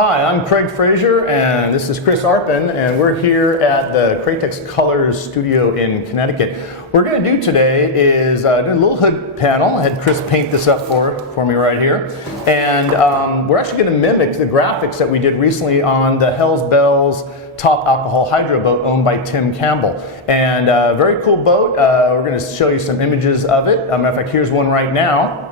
Hi, I'm Craig Frazier, and this is Chris Arpin, and we're here at the Createx Colors studio in Connecticut. What we're going to do today is do a little hood panel. I had Chris paint this up for me right here. And we're actually going to mimic the graphics that we did recently on the Hell's Bells top alcohol hydro boat owned by Tim Campbell. And very cool boat. We're going to show you some images of it. Matter of fact, here's one right now.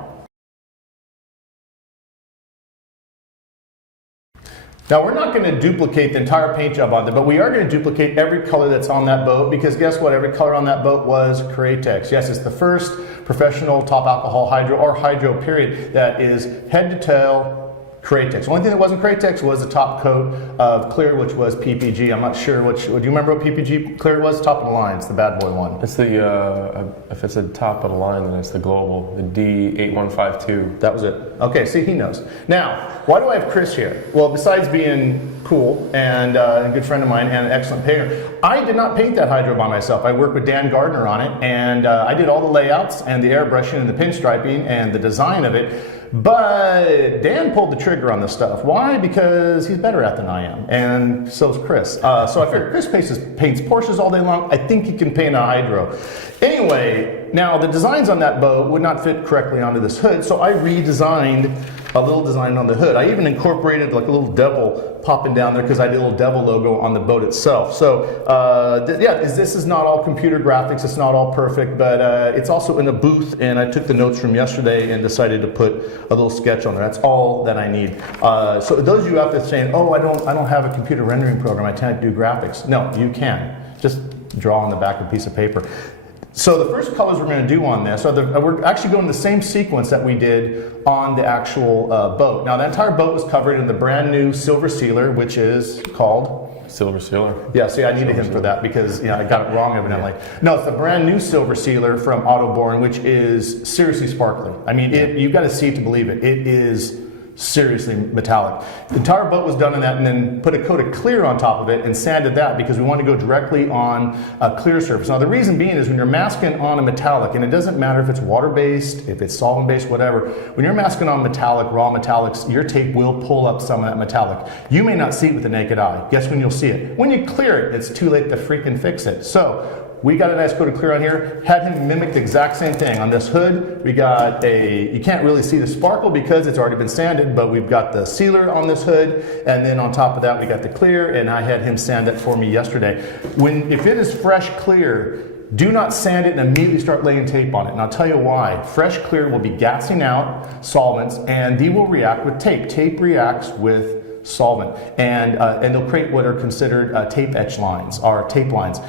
Now we're not going to duplicate the entire paint job on it, but we are going to duplicate every color that's on that boat, because guess what? Every color on that boat was Createx. Yes, it's the first professional top alcohol hydro, or hydro period, that is head to tail Createx. The only thing that wasn't Createx was the top coat of clear, which was PPG. I'm not sure which. Do you remember what PPG clear was? Top of the line. It's the bad boy one. It's the if it's the top of the line, then it's the global, the D8152. That was it. Okay, see, he knows. Now, why do I have Chris here? Well, besides being cool and a good friend of mine and an excellent painter, I did not paint that hydro by myself. I worked with Dan Gardner on it, and I did all the layouts and the airbrushing and the pinstriping and the design of it. But Dan pulled the trigger on this stuff. Why? Because he's better at than I am, and so is Chris. So I figured Chris paints Porsches all day long. I think he can paint a hydro. Anyway, now the designs on that boat would not fit correctly onto this hood, so I redesigned a little design on the hood. I even incorporated like a little devil popping down there, because I did a little devil logo on the boat itself. So yeah, this is not all computer graphics, it's not all perfect, but it's also in a booth, and I took the notes from yesterday and decided to put a little sketch on there. That's all that I need. So those of you out there saying, oh, I don't have a computer rendering program, I can't do graphics. No, you can. Just draw on the back of a piece of paper. So the first colors we're going to do on this are we're actually going the same sequence that we did on the actual boat. Now the entire boat was covered in the brand new silver sealer, which is called Silver Sealer. Yeah, see, I needed him for that, because I got it wrong evidently. No, it's the brand new silver sealer from Autoborn, which is seriously sparkling. I mean, you've got to see it to believe it. It is seriously metallic. The entire boat was done in that, and then put a coat of clear on top of it and sanded that, because we want to go directly on a clear surface. Now the reason being is when you're masking on a metallic, and it doesn't matter if it's water-based, if it's solvent-based, whatever, when you're masking on metallic, raw metallics, your tape will pull up some of that metallic. You may not see it with the naked eye. Guess when you'll see it? When you clear it, it's too late to freaking fix it. So we got a nice coat of clear on here, had him mimic the exact same thing. On this hood, we got you can't really see the sparkle because it's already been sanded, but we've got the sealer on this hood, and then on top of that we got the clear, and I had him sand it for me yesterday. If it is fresh clear, do not sand it and immediately start laying tape on it. And I'll tell you why. Fresh clear will be gassing out solvents, and they will react with tape. Tape reacts with solvent, and they'll create what are considered tape etch lines, or tape lines.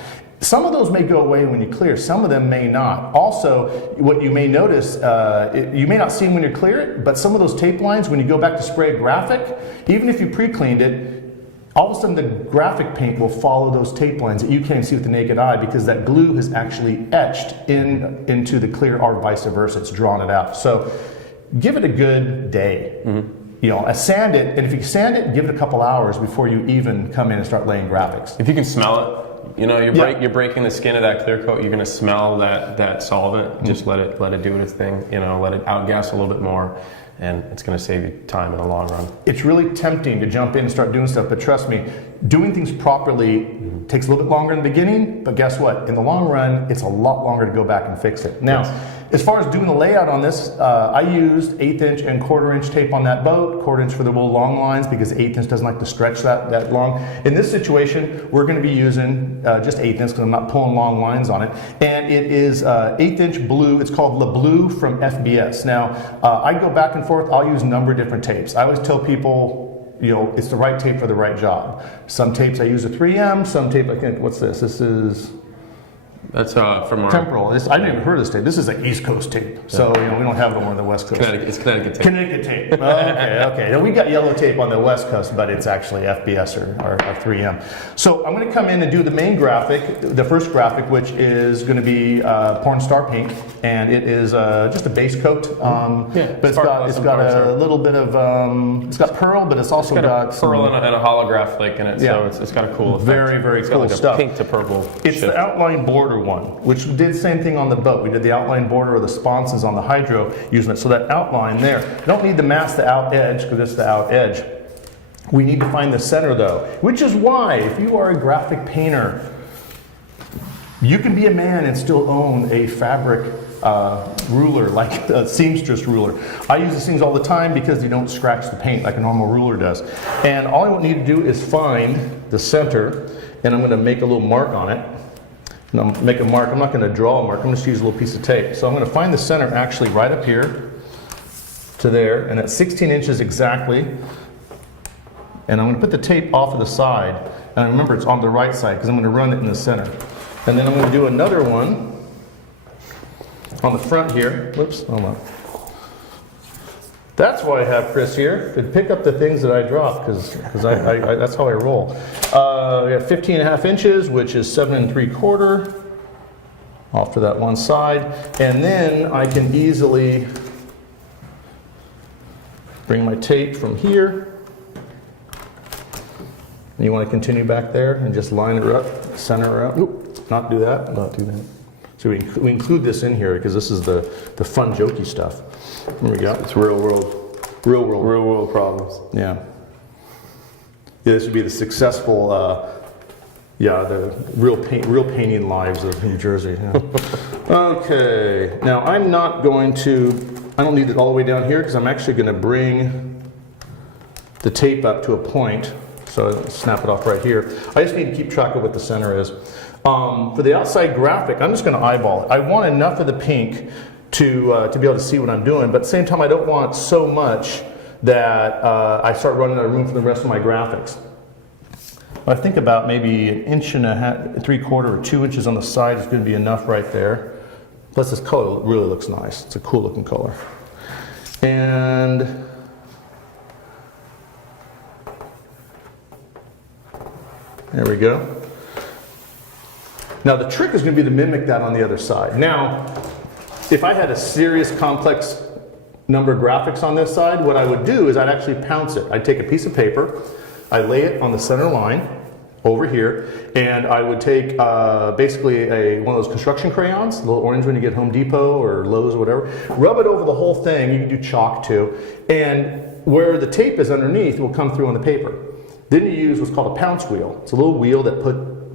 Some of those may go away when you clear, some of them may not. Also, what you may notice, you may not see them when you clear it, but some of those tape lines, when you go back to spray a graphic, even if you pre-cleaned it, all of a sudden the graphic paint will follow those tape lines that you can't see with the naked eye, because that glue has actually etched into the clear, or vice versa. It's drawn it out. So give it a good day. Mm-hmm. Sand it, and if you sand it, give it a couple hours before you even come in and start laying graphics. If you can smell it, you're breaking the skin of that clear coat. You're going to smell that solvent. Mm-hmm. Just let it do its thing. Let it outgas a little bit more, and it's going to save you time in the long run. It's really tempting to jump in and start doing stuff, but trust me, doing things properly takes a little bit longer in the beginning, but guess what? In the long run, it's a lot longer to go back and fix it. Now, as far as doing the layout on this, I used 1/8 inch and 1/4 inch tape on that boat, 1/4 inch for the little long lines, because 1/8 inch doesn't like to stretch that long. In this situation, we're going to be using just 1/8 inch, because I'm not pulling long lines on it. And it is 1/8 inch blue. It's called Le Bleu from FBS. Now, I go back and forth. I'll use a number of different tapes. I always tell people, it's the right tape for the right job. Some tapes I use a 3M, some tape, what's this? This is... That's from our... Temporal. I didn't even heard of this tape. This is an East Coast tape. So, we don't have it on the West Coast. It's Connecticut tape. Connecticut tape. Okay. Now, we got yellow tape on the West Coast, but it's actually FBS or 3M. So I'm going to come in and do the main graphic, the first graphic, which is going to be Porn Star Pink, and it is just a base coat. But it's got a little bit of, it's got pearl, but it's also got pearl and a holograph flake in it. Yeah. So it's got a cool effect. Very, very cool like stuff. Pink to purple. It's the outline border one, which did the same thing on the boat. We did the outline border or the sponses on the hydro using it. So that outline there, you don't need to mask the out edge, because it's the out edge. We need to find the center though, which is why if you are a graphic painter, you can be a man and still own a fabric ruler, like a seamstress ruler. I use these things all the time because they don't scratch the paint like a normal ruler does. And all I need to do is find the center, and I'm going to make a little mark on it. And I'm make a mark. I'm not going to draw a mark. I'm going to use a little piece of tape. So I'm going to find the center actually right up here to there, and at 16 inches exactly. And I'm going to put the tape off of the side, and remember it's on the right side because I'm going to run it in the center. And then I'm going to do another one on the front here. Whoops, hold on. That's why I have Chris here, to pick up the things that I drop, because that's how I roll. We have 15.5 inches, which is 7 3/4 off to that one side. And then I can easily bring my tape from here. And you want to continue back there and just line it up, center her up. Oop, not do that, not do that. So we include this in here because this is the fun, jokey stuff. Here we go. It's real world problems. Yeah. Yeah, this would be the successful, the real painting lives of New Jersey. Yeah. Okay. Now I don't need it all the way down here because I'm actually going to bring the tape up to a point. So snap it off right here. I just need to keep track of what the center is. For the outside graphic, I'm just going to eyeball it. I want enough of the pink to be able to see what I'm doing, but at the same time I don't want so much that I start running out of room for the rest of my graphics. I think about maybe 1.5 inches, 3/4 or 2 inches on the side is going to be enough right there. Plus this color really looks nice. It's a cool looking color. And there we go. Now the trick is going to be to mimic that on the other side. Now, if I had a serious complex number of graphics on this side, what I would do is I'd actually pounce it. I'd take a piece of paper, I lay it on the center line over here, and I would take basically one of those construction crayons, the little orange one you get Home Depot or Lowe's or whatever, rub it over the whole thing. You can do chalk too, and where the tape is underneath will come through on the paper. Then you use what's called a pounce wheel. It's a little wheel that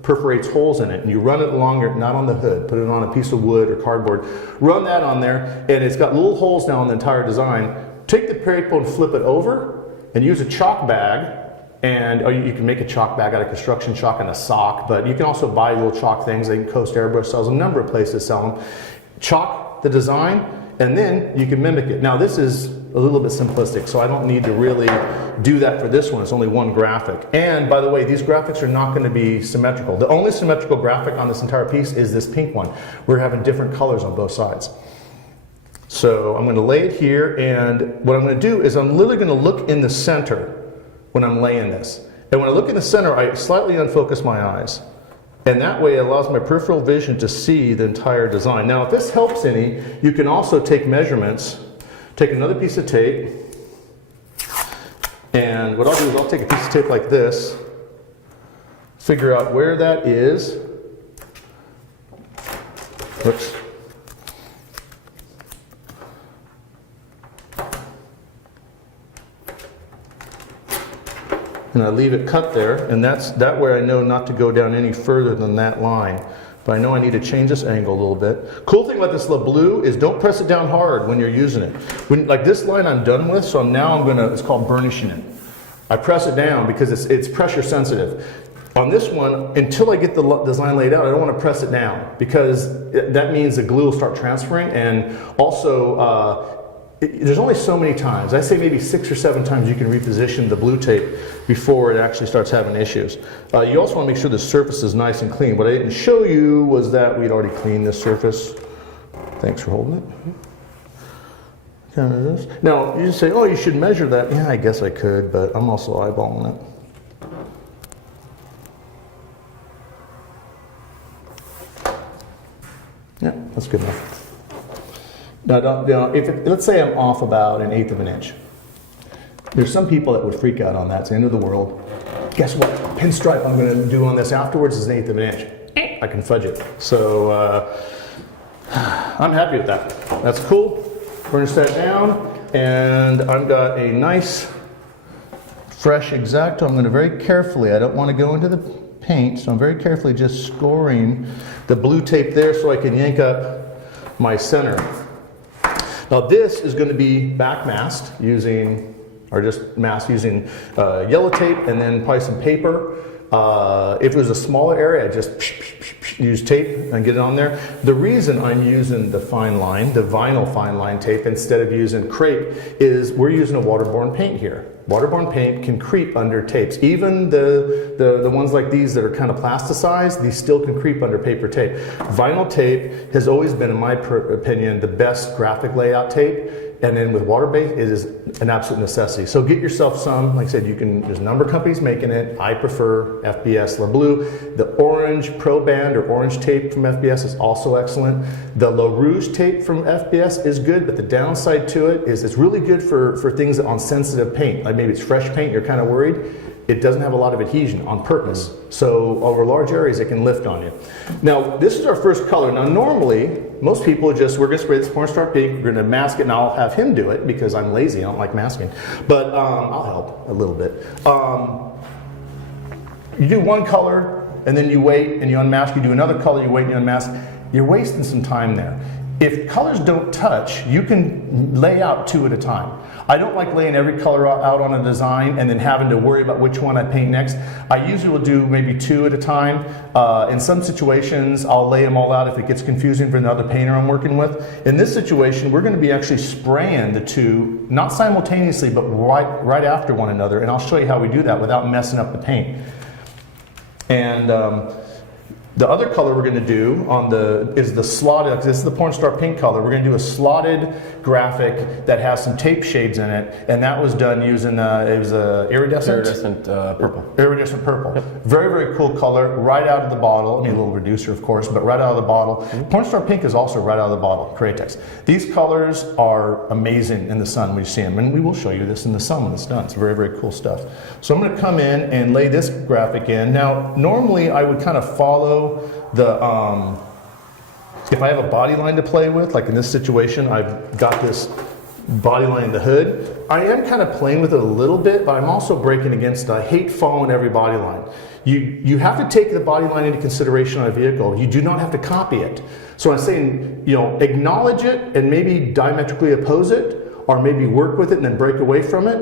perforates holes in it, and you run it along, not on the hood, put it on a piece of wood or cardboard, run that on there, and it's got little holes now in the entire design. Take the paper and flip it over, and use a chalk bag, and you can make a chalk bag out of construction chalk and a sock, but you can also buy little chalk things. Like Coast Airbrush sells a number of places sell them. Chalk the design, and then you can mimic it. Now this is a little bit simplistic, so I don't need to really do that for this one. It's only one graphic. And by the way, these graphics are not going to be symmetrical. The only symmetrical graphic on this entire piece is this pink one. We're having different colors on both sides. So I'm going to lay it here, and what I'm going to do is I'm literally going to look in the center when I'm laying this. And when I look in the center, I slightly unfocus my eyes. And that way it allows my peripheral vision to see the entire design. Now if this helps any, you can also take measurements, take another piece of tape, and what I'll do is I'll take a piece of tape like this, figure out where that is. Whoops. And I leave it cut there, and that way I know not to go down any further than that line. But I know I need to change this angle a little bit. Cool thing about this blue is don't press it down hard when you're using it. Like this line I'm done with, so now I'm gonna, it's called burnishing it. I press it down because it's pressure sensitive. On this one, until I get the design laid out, I don't want to press it down because that means the glue will start transferring, and also there's only so many times. I say maybe 6 or 7 times you can reposition the blue tape before it actually starts having issues. You also want to make sure the surface is nice and clean. What I didn't show you was that we'd already cleaned this surface. Thanks for holding it. Now, you say, oh, you should measure that. Yeah, I guess I could, but I'm also eyeballing it. Yeah, that's good enough. Now, let's say I'm off about 1/8 of an inch. There's some people that would freak out on that. It's the end of the world. Guess what? Pinstripe I'm going to do on this afterwards is 1/8 of an inch. I can fudge it. So I'm happy with that. That's cool. Burnish that down, and I've got a nice fresh X-Acto. I'm going to very carefully, I don't want to go into the paint, so I'm very carefully just scoring the blue tape there so I can yank up my center. Now this is going to be back masked using, or just masked using yellow tape and then probably some paper. If it was a smaller area, I'd just use tape and get it on there. The reason I'm using the fine line, the vinyl fine line tape, instead of using crepe is we're using a waterborne paint here. Waterborne paint can creep under tapes. Even the ones like these that are kind of plasticized, these still can creep under paper tape. Vinyl tape has always been, in my opinion, the best graphic layout tape. And then with water-based, it is an absolute necessity. So get yourself some. Like I said, there's a number of companies making it. I prefer FBS La Blue. The orange Pro Band or orange tape from FBS is also excellent. The La Rouge tape from FBS is good, but the downside to it is it's really good for things on sensitive paint. Like maybe it's fresh paint, you're kind of worried. It doesn't have a lot of adhesion on purpose. So over large areas, it can lift on you. Now, this is our first color. Now, normally, most people we're gonna spray this cornstarch pink, we're gonna mask it, and I'll have him do it because I'm lazy, I don't like masking. But I'll help a little bit. You do one color, and then you wait, and you unmask. You do another color, you wait, and you unmask. You're wasting some time there. If colors don't touch, you can lay out 2 at a time. I don't like laying every color out on a design and then having to worry about which one I paint next. I usually will do maybe 2 at a time. In some situations, I'll lay them all out if it gets confusing for another painter I'm working with. In this situation, we're going to be actually spraying the 2, not simultaneously, but right after one another. And I'll show you how we do that without messing up the paint. And the other color we're going to do is the slotted, this is the pornstar pink color. We're going to do a slotted graphic that has some tape shades in it, and that was done using, it was iridescent purple. Iridescent purple. Yep. Very, very cool color, right out of the bottle. I mean, a little reducer, of course, but right out of the bottle. Pornstar pink is also right out of the bottle, Createx. These colors are amazing in the sun when you see them, and we will show you this in the sun when it's done. It's very, very cool stuff. So I'm going to come in and lay this graphic in. Now, normally I would kind of follow the, if I have a body line to play with, like in this situation, I've got this body line in the hood. I am kind of playing with it a little bit, but I'm also breaking against, I hate following every body line. You have to take the body line into consideration on a vehicle. You do not have to copy it. So I'm saying, acknowledge it and maybe diametrically oppose it, or maybe work with it and then break away from it.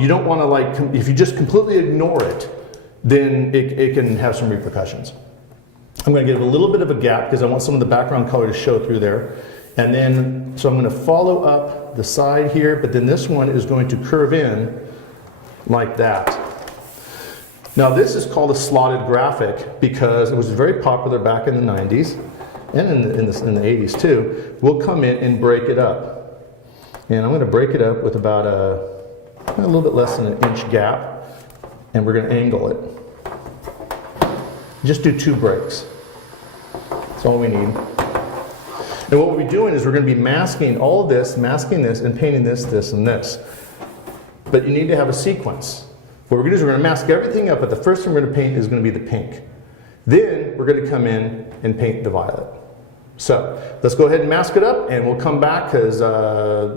You don't want to if you just completely ignore it, then it can have some repercussions. I'm going to give a little bit of a gap because I want some of the background color to show through there. And then, so I'm going to follow up the side here, but then this one is going to curve in like that. Now this is called a slotted graphic because it was very popular back in the 90s and in the 80s too. We'll come in and break it up. And I'm going to break it up with about a little bit less than an inch gap, and we're going to angle it. Just do 2 breaks. That's all we need. And what we'll be doing is we're going to be masking all of this, masking this, and painting this, this, and this. But you need to have a sequence. What we're going to do is we're going to mask everything up, but the first thing we're going to paint is going to be the pink. Then we're going to come in and paint the violet. So let's go ahead and mask it up, and we'll come back because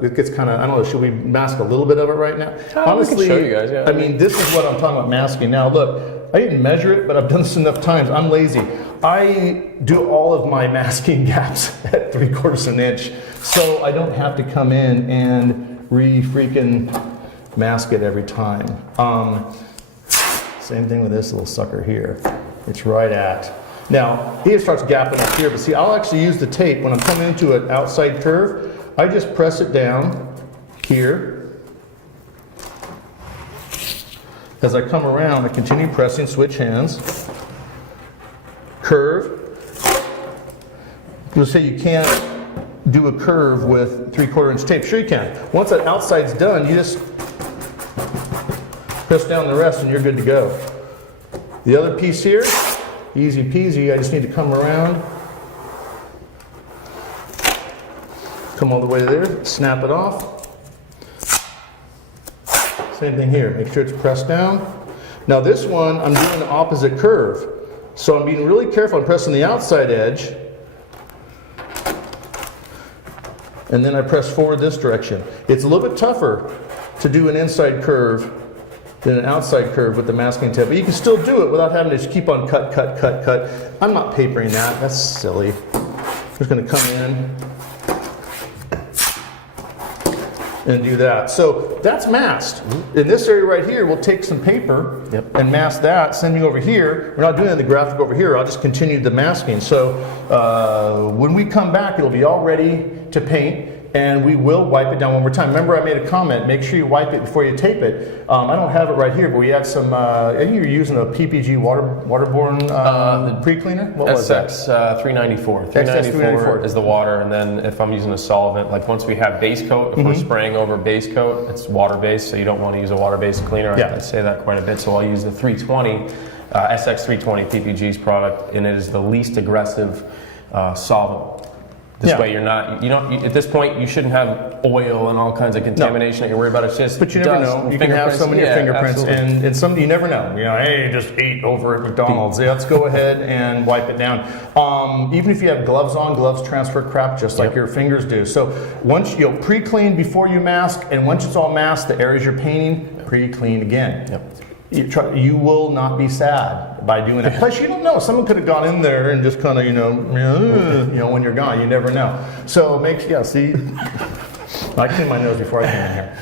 it gets kind of, I don't know, should we mask a little bit of it right now? Honestly, we can show you guys, yeah. I mean, this is what I'm talking about masking. Now look, I didn't measure it, but I've done this enough times. I'm lazy. I do all of my masking gaps at 3/4 of an inch, so I don't have to come in and freaking mask it every time. Same thing with this little sucker here. It's right at. Now, he starts gapping up here, but see, I'll actually use the tape when I'm coming into an outside curve. I just press it down here. As I come around, I continue pressing, switch hands, curve. You'll say you can't do a curve with 3/4 inch tape. Sure you can. Once that outside's done, you just press down the rest and you're good to go. The other piece here, easy peasy. I just need to come around, come all the way to there, snap it off. Same thing here, make sure it's pressed down. Now this one, I'm doing the opposite curve. So I'm being really careful, I'm pressing the outside edge, and then I press forward this direction. It's a little bit tougher to do an inside curve than an outside curve with the masking tape. But you can still do it without having to just keep on cut, cut, cut, cut. I'm not papering that. That's silly. I'm just going to come in and do that. So that's masked. In this area right here, we'll take some paper and mask that, sending over here. We're not doing the graphic over here. I'll just continue the masking. So when we come back, it'll be all ready to paint. And we will wipe it down one more time. Remember, I made a comment. Make sure you wipe it before you tape it. I don't have it right here, but we have some. I think you're using a PPG waterborne pre-cleaner. What was that? SX 394. 394 is the water, and then if I'm using a solvent, like once we have base coat, if we're spraying over base coat, it's water based, so you don't want to use a water based cleaner. I say that quite a bit. So I'll use the 320 SX 320 PPG's product, and it is the least aggressive solvent. This way you're not, at this point, you shouldn't have oil and all kinds of contamination that you're worried about. It's just But you never know. You can have some of your fingerprints, absolutely. and some you never know. Hey, you just ate over at McDonald's. Let's go ahead and wipe it down. Even if you have gloves on, gloves transfer crap just like your fingers do. So once you'll pre-clean before you mask, and once it's all masked, the areas you're painting, pre-clean again. You will not be sad by doing that. Plus, you don't know. Someone could have gone in there and just kind of, when you're gone, you never know. So see, I cleaned my nose before I came in here.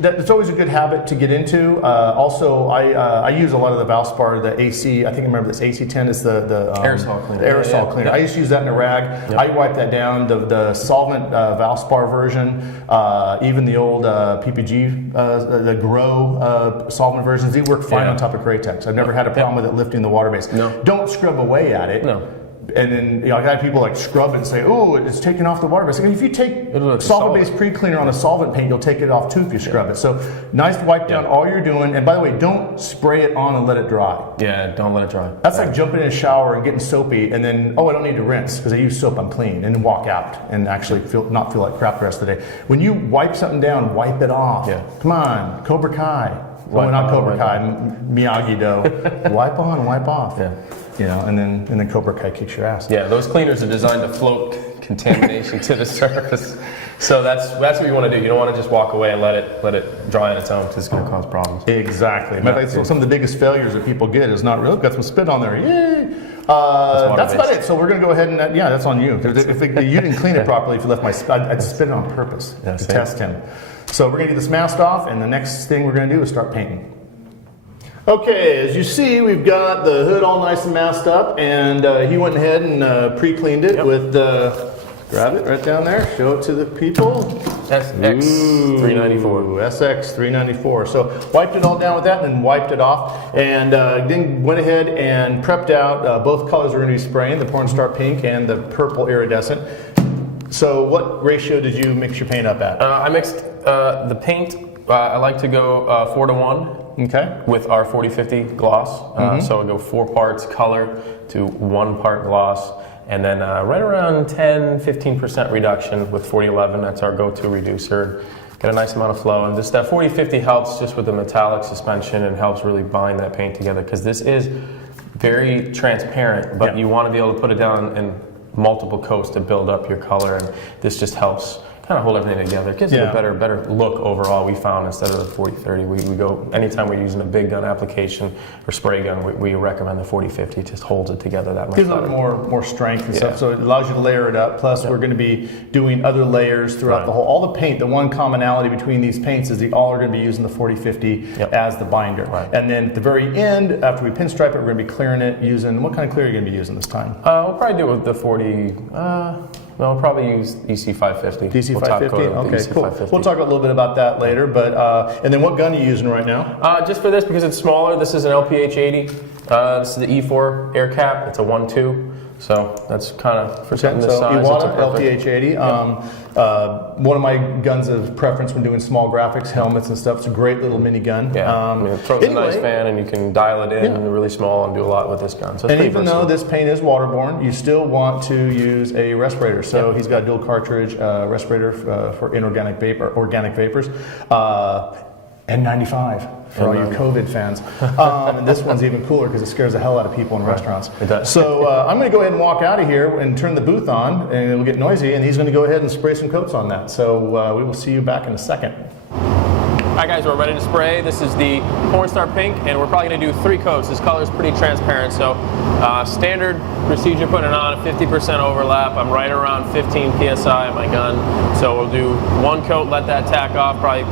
It's always a good habit to get into. Also, I use a lot of the Valspar, the AC. I think I remember this AC10 is the aerosol cleaner. Aerosol cleaner. I used to use that in a rag. I wipe that down. The solvent Valspar version, even the old PPG, the Grow solvent versions, they work fine on top of Createx. I've never had a problem with it lifting the water base. No. Don't scrub away at it. No. And then I've had people like scrub and say, "Oh, it's taking off the water base." If you take solvent-based pre-cleaner on a solvent paint, you'll take it off too if you scrub it. So nice to wipe down all you're doing. And by the way, don't spray it on and let it dry. Yeah, don't let it dry. That's like jumping in a shower and getting soapy, and then I don't need to rinse because I use soap, I'm clean, and then walk out and actually not feel like crap the rest of the day. When you wipe something down, wipe it off. Yeah. Come on, Cobra Kai. Well, not Cobra Kai, Miyagi-Do. Wipe on, wipe off. Yeah. And then Cobra Kai kicks your ass. Yeah, those cleaners are designed to float contamination to the surface. So that's what you want to do. You don't want to just walk away and let it dry on its own because it's going to cause problems. Exactly. Some of the biggest failures that people get is not really got some spit on there. Yay! That's about it. So we're going to go ahead and that's on you. If you didn't clean it properly, if you left my spit, I'd spit it on purpose to test him. So we're going to get this masked off, and the next thing we're going to do is start painting. Okay, as you see, we've got the hood all nice and masked up, and he went ahead and pre-cleaned it with, grab it right down there, show it to the people. SX 394. SX 394. So wiped it all down with that and then wiped it off, and then went ahead and prepped out both colors we're going to be spraying, the porn star pink and the purple iridescent. So what ratio did you mix your paint up at? I mixed the paint, I like to go 4-to-1. Okay. With our 40-50 gloss. So I go 4 parts color to 1 part gloss, and then right around 10-15% reduction with 4011. That's our go-to reducer. Get a nice amount of flow, and just that 40-50 helps just with the metallic suspension and helps really bind that paint together because this is very transparent, but you want to be able to put it down in multiple coats to build up your color, and this just helps kind of hold everything together. It gives it a better look overall, we found, instead of the 40-30. We go, anytime we're using a big gun application or spray gun, we recommend the 40-50. It just holds it together that much better. Gives it more strength and stuff, so it allows you to layer it up. Plus, we're going to be doing other layers throughout the whole, all the paint. The one commonality between these paints is they all are going to be using the 40-50 as the binder. And then at the very end, after we pinstripe it, we're going to be clearing it using, what kind of clear are you going to be using this time? We'll probably do it with the 40, no, we'll probably use EC550. EC550? Okay, cool. We'll talk a little bit about that later. But and then what gun are you using right now? Just for this, because it's smaller, this is an LPH80. This is the E4 air cap. It's a 1.2. So that's kind of for something this size. Iwata LPH80. One of my guns of preference when doing small graphics, helmets and stuff. It's a great little mini gun. It throws a nice fan, and you can dial it in really small and do a lot with this gun. So and even though this paint is waterborne, you still want to use a respirator. So he's got a dual cartridge respirator for inorganic vapors. N95 for all you COVID fans. And this one's even cooler because it scares the hell out of people in restaurants. It does. So I'm going to go ahead and walk out of here and turn the booth on, and it'll get noisy, and he's going to go ahead and spray some coats on that. So we will see you back in a second. Alright guys, we're ready to spray. This is the Pornstar Pink, and we're probably going to do 3 coats. This color is pretty transparent, so standard procedure putting it on, a 50% overlap. I'm right around 15 PSI on my gun. So we'll do 1 coat, let that tack off, probably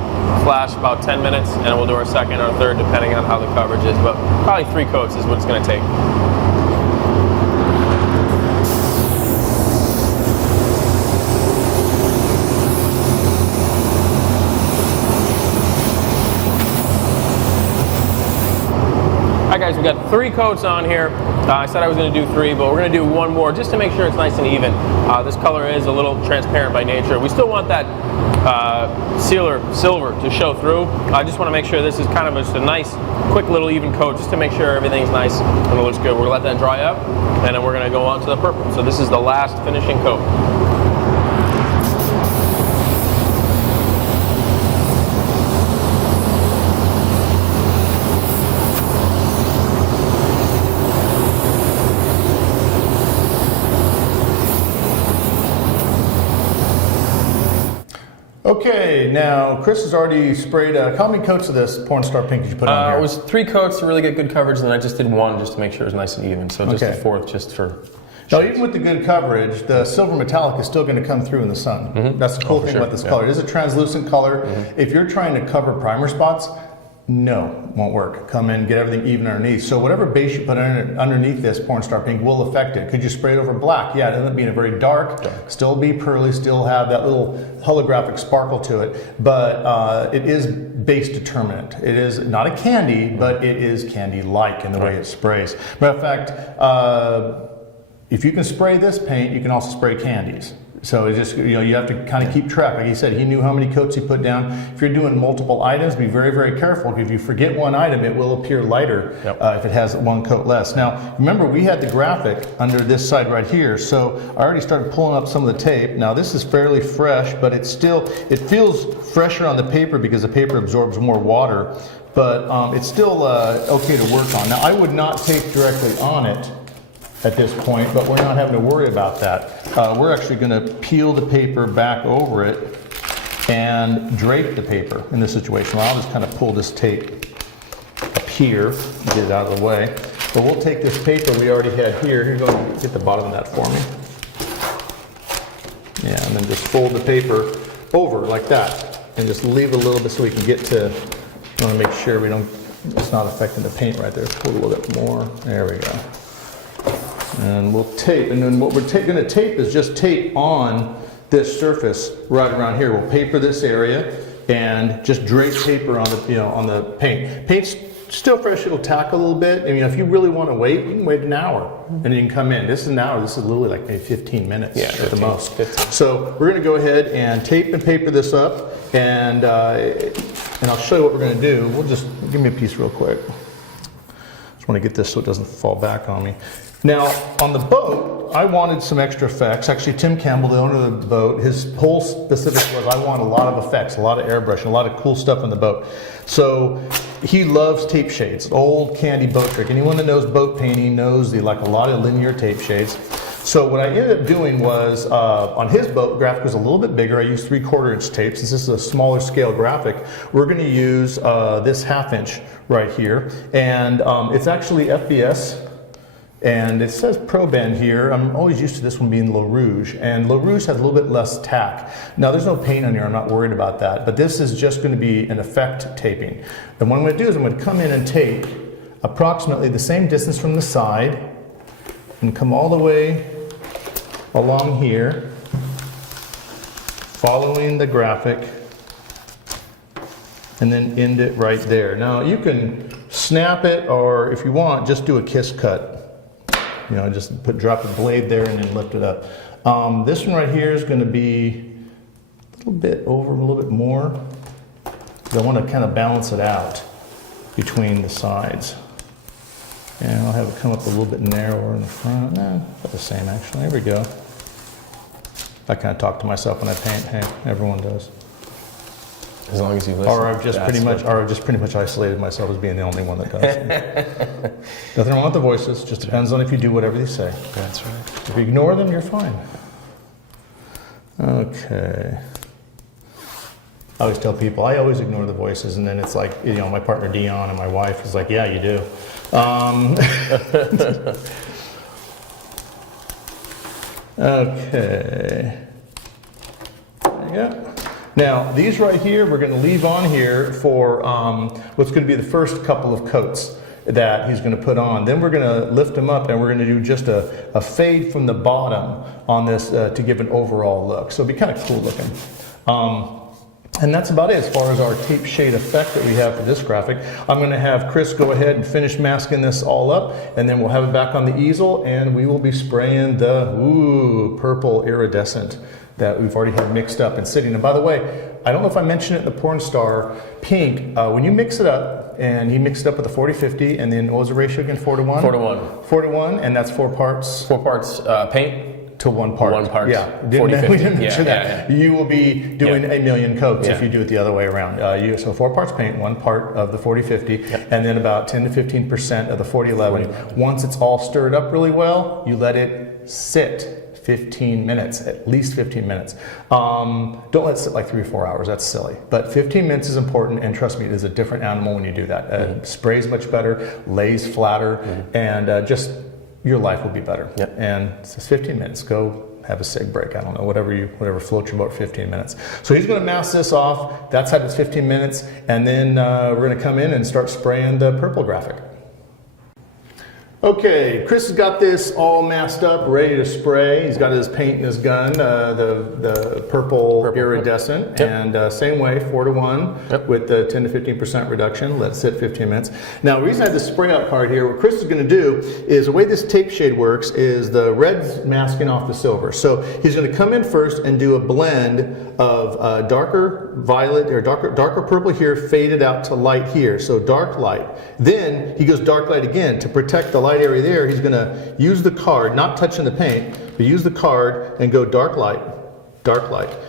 flash about 10 minutes, and then we'll do our second or third depending on how the coverage is, but probably 3 coats is what it's going to take. Alright guys, we got 3 coats on here. I said I was going to do 3, but we're going to do 1 more just to make sure it's nice and even. This color is a little transparent by nature. We still want that sealer silver to show through. I just want to make sure this is kind of just a nice, quick little even coat just to make sure everything's nice and it looks good. We're going to let that dry up, and then we're going to go on to the purple. So this is the last finishing coat. Okay, now Chris has already sprayed, how many coats of this Pornstar Pink did you put on here? It was 3 coats to really get good coverage, and then I just did 1 just to make sure it was nice and even. So just Okay. a 4th just for... Now, even with the good coverage, the silver metallic is still going to come through in the sun. That's the cool thing sure. about this color. It is a translucent color. If you're trying to cover primer spots, no, won't work. Come in, get everything even underneath. So whatever base you put underneath this Pornstar Pink will affect it. Could you spray it over black? Yeah, it ends up being a very dark, still be pearly, still have that little holographic sparkle to it, but it is base determinant. It is not a candy, but it is candy-like in the way it sprays. Matter of fact, if you can spray this paint, you can also spray candies. So it just, you have to kind of keep track. Like he said, he knew how many coats he put down. If you're doing multiple items, be very, very careful. If you forget one item, it will appear lighter if it has 1 coat less. Now, remember, we had the graphic under this side right here. So I already started pulling up some of the tape. Now, this is fairly fresh, but it feels fresher on the paper because the paper absorbs more water. But it's still okay to work on. Now, I would not tape directly on it at this point, but we're not having to worry about that. We're actually going to peel the paper back over it and drape the paper in this situation. Well, I'll just kind of pull this tape up here, get it out of the way. But we'll take this paper we already had here. Here, go and get the bottom of that for me. Yeah, and then just fold the paper over like that, and just leave a little bit so we can get to. I want to make sure it's not affecting the paint right there. Pull a little bit more. There we go. And we'll tape, and then what we're going to tape is just tape on this surface right around here. We'll paper this area and just drape paper on the on the paint. Paint's still fresh; it'll tack a little bit. I mean, if you really want to wait, you can wait an hour, and you can come in. This is an hour. This is literally like maybe 15 minutes at the most. 15. So we're going to go ahead and tape and paper this up, and I'll show you what we're going to do. We'll just give me a piece real quick. Just want to get this so it doesn't fall back on me. Now, on the boat, I wanted some extra effects. Actually, Tim Campbell, the owner of the boat, his whole specific was, I want a lot of effects, a lot of airbrushing, a lot of cool stuff on the boat. So he loves tape shades, old candy boat trick. Anyone that knows boat painting knows they like a lot of linear tape shades. So what I ended up doing was, on his boat, the graphic was a little bit bigger. I used 3/4 inch tape. Since this is a smaller scale graphic, we're going to use this 1/2 inch right here. And it's actually FBS. And it says Pro Bend here. I'm always used to this one being L'Eau Rouge, and L'Eau Rouge has a little bit less tack. Now there's no paint on here, I'm not worried about that, but this is just going to be an effect taping. And what I'm going to do is I'm going to come in and tape approximately the same distance from the side and come all the way along here, following the graphic, and then end it right there. Now you can snap it, or if you want, just do a kiss cut. Just drop the blade there and then lift it up. This one right here is going to be a little bit over, a little bit more. I want to kind of balance it out between the sides. And I'll have it come up a little bit narrower in the front. About the same actually. There we go. I kind of talk to myself when I paint. Hey, everyone does. As long as you listen. Or I've just pretty much isolated myself as being the only one that does. Nothing wrong with the voices. Just depends on if you do whatever they say. That's right. If you ignore them, you're fine. Okay. I always tell people, I always ignore the voices, and then it's like, you know, my partner Dion and my wife is like, yeah, you do. Okay. Yeah. Now, these right here, we're going to leave on here for what's going to be the first couple of coats that he's going to put on. Then we're going to lift them up and we're going to do just a fade from the bottom on this to give an overall look. So it'll be kind of cool looking. And that's about it as far as our tape shade effect that we have for this graphic. I'm going to have Chris go ahead and finish masking this all up, and then we'll have it back on the easel, and we will be spraying the purple iridescent that we've already had mixed up and sitting. And by the way, I don't know if I mentioned it in the Porn Star pink, when you mix it up, and he mixed it up with a 40-50, and then what was the ratio again, 4-to-1? 4-to-1. 4-to-1, and that's 4 parts? 4 parts paint. To 1 part. 1 part. Yeah. 40-50. We didn't mention that. Yeah. You will be doing a million coats if you do it the other way around. So 4 parts paint, 1 part of the 40-50, and then about 10 to 15% of the 40-11. Once it's all stirred up really well, you let it sit 15 minutes, at least 15 minutes. Don't let it sit like 3 or 4 hours, that's silly. But 15 minutes is important, and trust me, it is a different animal when you do that. Sprays much better, lays flatter, and just your life will be better. And it's just 15 minutes. Go have a cig break. I don't know, whatever floats your boat for 15 minutes. So he's going to mask this off. That's how it's 15 minutes. And then we're going to come in and start spraying the purple graphic. Okay, Chris has got this all masked up, ready to spray. He's got his paint and his gun, the purple iridescent, and same way, 4-to-1 with the 10 to 15% reduction. Let it sit 15 minutes. Now, the reason I have this spray out card here, what Chris is going to do is the way this tape shade works is the red's masking off the silver. So he's going to come in first and do a blend of darker violet or darker purple here, faded out to light here. So dark light. Then he goes dark light again to protect the light area there. He's going to use the card, not touching the paint, but use the card and go dark light,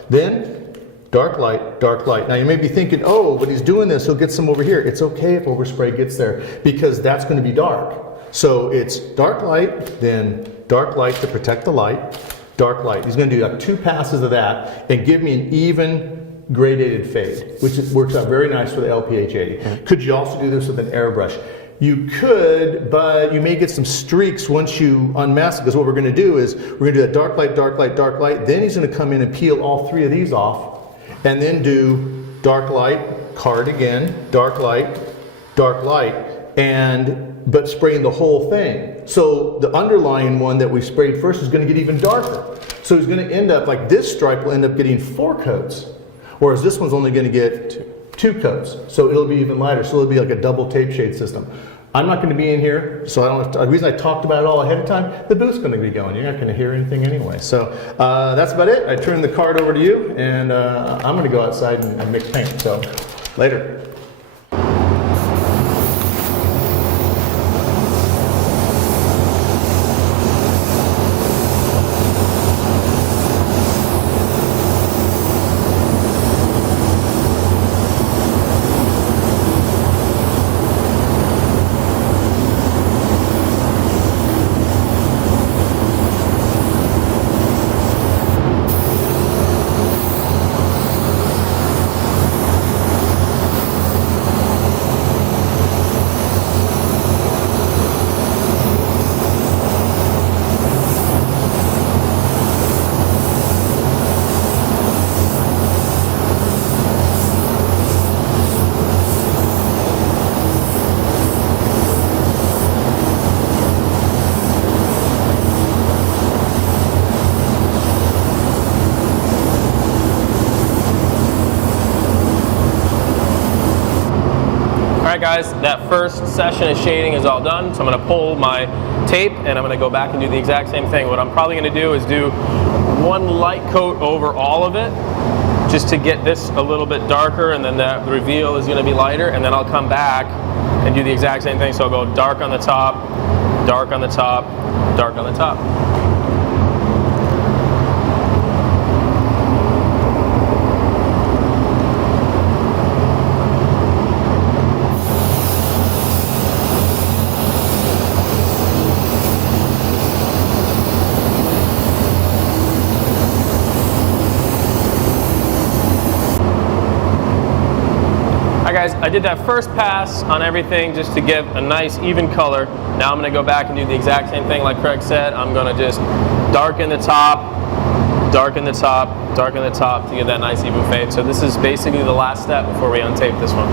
then dark light, dark light. Now you may be thinking, oh, but he's doing this, he'll get some over here. It's okay if overspray gets there because that's going to be dark. So it's dark light, then dark light to protect the light, dark light. He's going to do like 2 passes of that and give me an even gradated fade, which works out very nice for the LPH 80. Could you also do this with an airbrush? You could, but you may get some streaks once you unmask it, because what we're going to do is we're going to do that dark light, dark light, dark light. Then he's going to come in and peel all 3 of these off, and then do dark light, card again, dark light, but spraying the whole thing. So the underlying one that we sprayed first is going to get even darker. So he's going to end up, like this stripe will end up getting 4 coats, whereas this one's only going to get 2 coats. So it'll be even lighter. So it'll be like a double tape shade system. I'm not going to be in here, so I don't have to, the reason I talked about it all ahead of time, the booth's going to be going. You're not going to hear anything anyway. So that's about it. I turn the card over to you, and I'm going to go outside and mix paint. So later. Alright guys, that first session of shading is all done, so I'm going to pull my tape and I'm going to go back and do the exact same thing. What I'm probably going to do is do 1 light coat over all of it, just to get this a little bit darker, and then the reveal is going to be lighter, and then I'll come back and do the exact same thing. So I'll go dark on the top, dark on the top, dark on the top. I did that first pass on everything just to give a nice even color. Now I'm going to go back and do the exact same thing like Craig said. I'm going to just darken the top, darken the top, darken the top to get that nice even fade. So this is basically the last step before we untape this one.